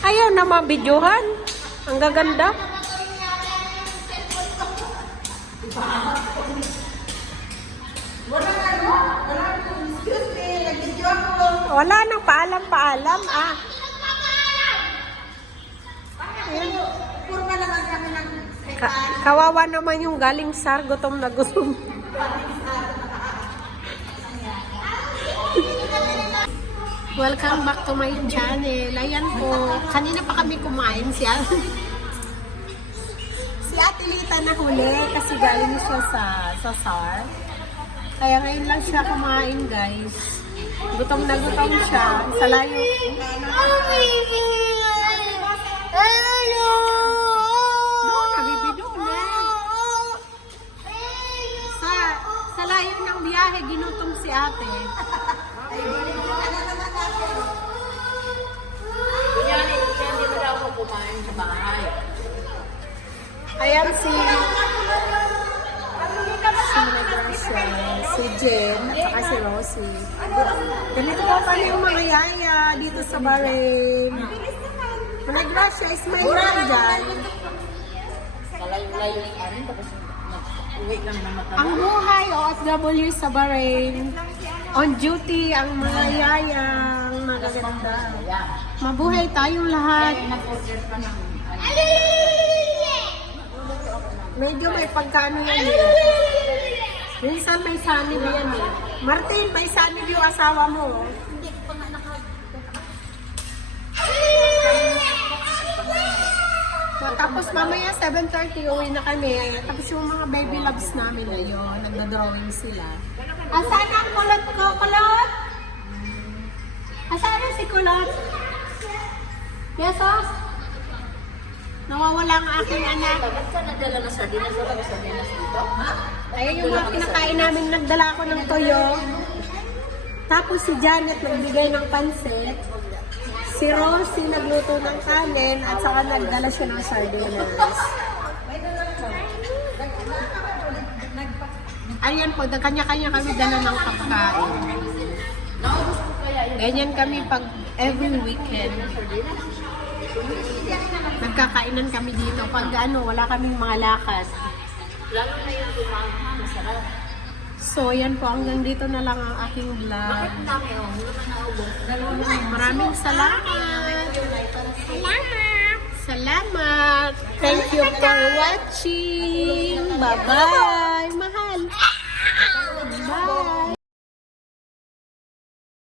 Ayaw na mabidyohan. Ang gaganda. Wala nang paalam-paalam. Ah. Kawawa naman yung galing SAR. Gutom na gutom. Welcome back to my channel. Ayan po. Kanina pa kami kumain siya. Si Ate Lita na huli kasi galing siya sa SAR. Kaya ngayon lang siya kumain, guys. Gutom na gutom siya. Sa layo. Sa layo ng biyahe, ginutom si ate. Hindi mo daw ako kumain sa bahay. Ayan si si Jen at saka si Rosie. Ganito po pala yung mga yaya dito sa Bahrain. Nag-Russia is may dyan. Malayo-layo yung amin, tapos uwi lang na matanda. Ang buhay OFW sa Bahrain. On duty ang mga yayang magaganda. Mabuhay tayong lahat. Nag-order pa ng Medyo may pagkano yan eh. Minsan may sanib yan eh. Martin, may sanib yung asawa mo. Hindi ko pa nga Tapos mamaya 7:30 uwi na kami. Tapos yung mga baby loves namin ngayon, nagda-drawing sila. Asan ang kulot ko, kulot? Asan na si kulot? Yes, oh? Nawawala ang aking anak. Bakit ka nagdala na sardinas? Wala ka sardinas dito? Ha? Ayun yung mga kinakain namin, nagdala ako ng toyo. Tapos si Janet nagbigay ng pansit. Si Rosie nagluto ng kanin at saka nagdala siya ng sardinas. Ayan po, kanya-kanya kami dala ng pagkain. Naubos ko kaya yun. Ganyan kami pag every weekend. Nagkakainan kami dito pag wala kaming mga lakad. Lalo na yung lumang masarap. So, yan po, hanggang dito na lang ang aking vlog. Bakit dami oh? Hindi naman naubos. Maraming salamat! Salamat! Thank you for watching! Bye-bye!